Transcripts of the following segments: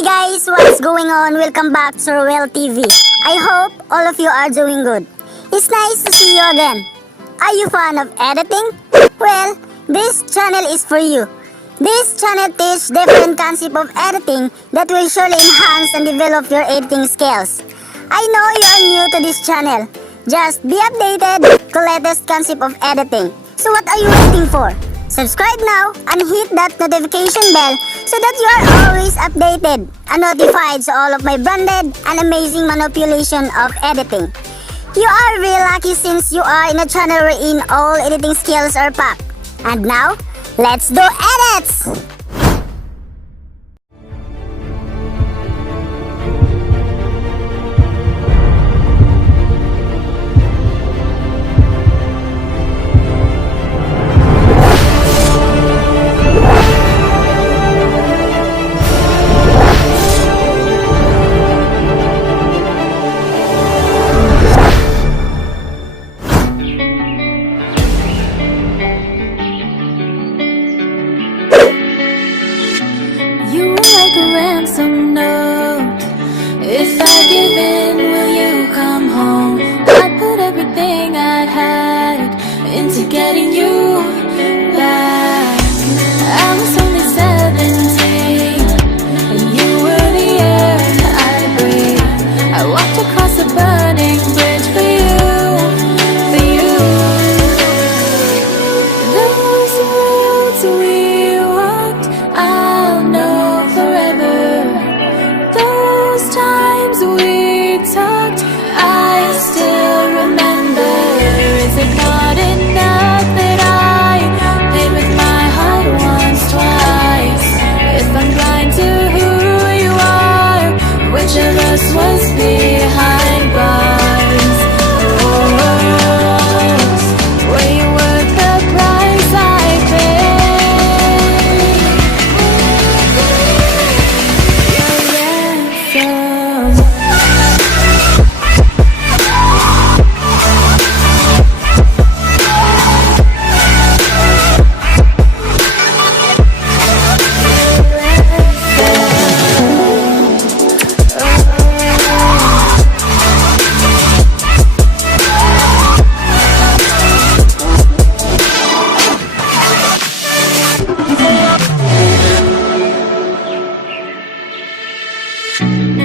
Hey guys, what's going on? Welcome back to RuelTV. I hope all of you are doing good. It's nice to see you again. Are you fan of editing? Well, this channel is for you. This channel teaches different concepts of editing that will surely enhance and develop your editing skills. I know you are new to this channel. Just be updated to latest concept of editing. So what are you waiting for? Subscribe now and hit that notification bell so that you are always updated and notified to all of my branded and amazing manipulation of editing. You are really lucky since you are in a channel wherein all editing skills are packed. And now, let's do edits! You are like a ransom note. If I give in, will you come home? I put everything I had into getting you back. I was only 17, and you were the air I breathed. I walked across a burning bridge for you, for you. Those roads we walked, I'll know forever. Those times we talked, I still remember. Is it not enough that I paid with my heart once, twice? If I'm blind to who you are, which of us was behind bars? Were you worth the price I paid? Your ransom.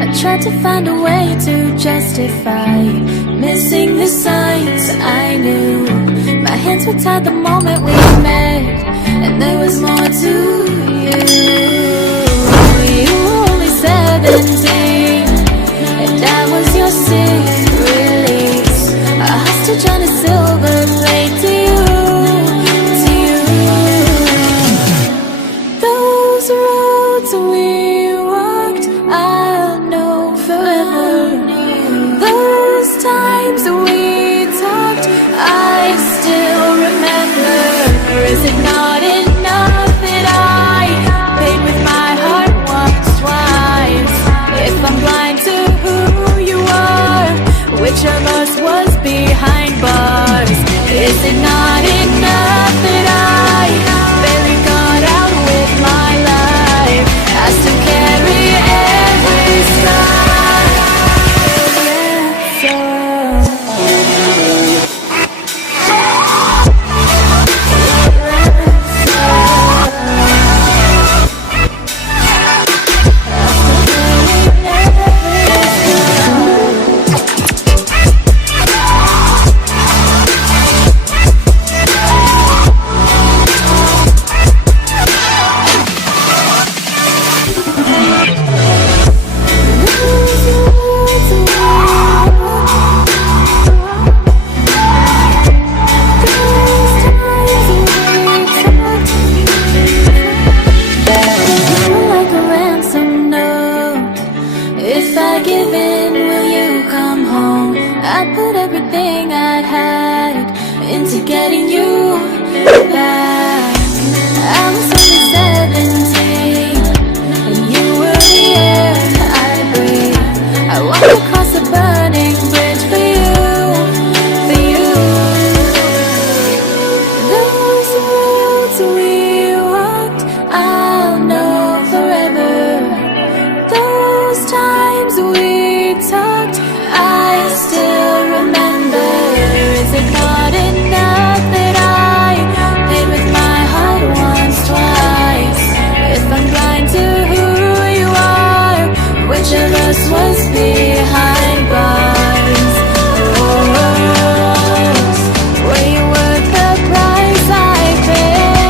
I tried to find a way to justify missing the signs I knew. My hands were tied the moment we met, and there was more to you. You were only 17, and I was your sixth release. A hostage on a silver plate to you, to you. Those roads we walked, I'll know forever. Those times we talked, I still remember. Is it not enough that I paid with my heart once, twice? If I'm blind to who you are, which of us was behind bars? Is it not enough that I barely got out with my life? I still carry every scar. Like a ransom note. If I give in, will you come home? I put everything I had into getting you back. I was only 17, and you were the air I breathed. I walked across a burning bridge for you, for you. Those roads we walked, I'll know forever. which of us was behind bars? Were you worth the price I paid?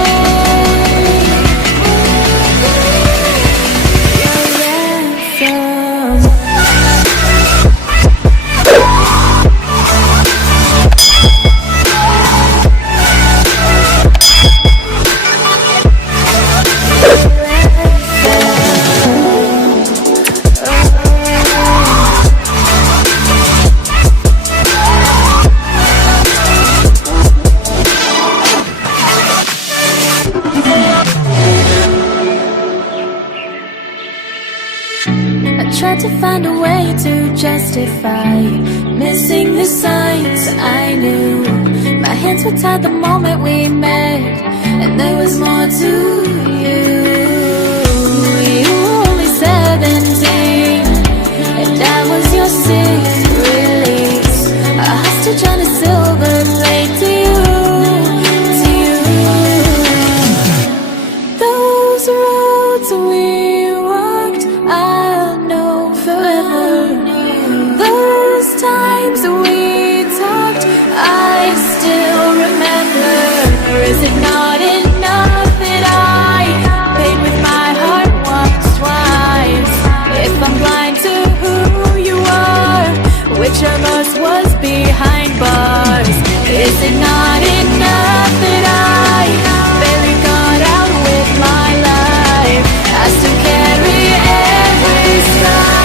Your ransom. Tried to find a way to justify missing the signs I knew. My hands were tied the moment we met, and there was more to you. You were only 17, and I was your sick release, a hostage on a silver blade to you, to you. Those roads we walked, I'll know forever. Those times we talked, I still remember. Is it not enough that I paid with my heart once, twice? If I'm blind to who you are, which of us was behind bars? Is it not enough that I barely got out with my life? I still carry every scar.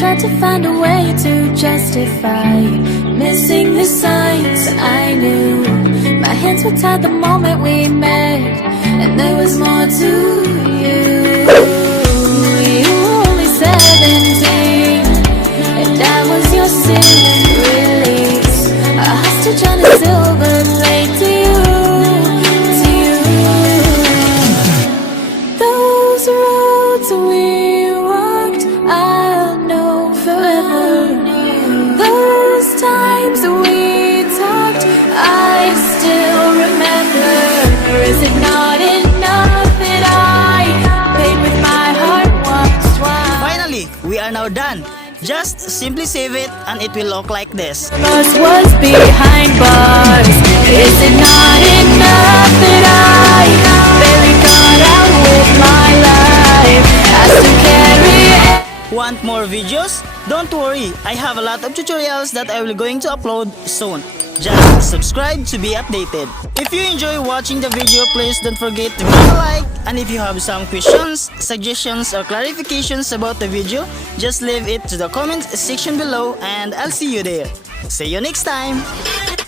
tried to find a way to justify missing the signs I knew. My hands were tied the moment we met, and there was more to you. You were only 17, and I was your sin release, a hostage on a silver blade to you, to you. Those roads we walked, I'll know forever. Those times we talked, I still remember. Is it not enough that I paid with my heart once, twice? Finally, we are now done. Just simply save it and it will look like this. Us was behind bars. Is it not enough that I barely got out with my life? I still carry it. Want more more videos? Don't worry, I have a lot of tutorials that I will going to upload soon. Just subscribe to be updated. If you enjoy watching the video, please don't forget to give a like. And if you have some questions, suggestions or clarifications about the video, just leave it to the comment section below and I'll see you there. See you next time!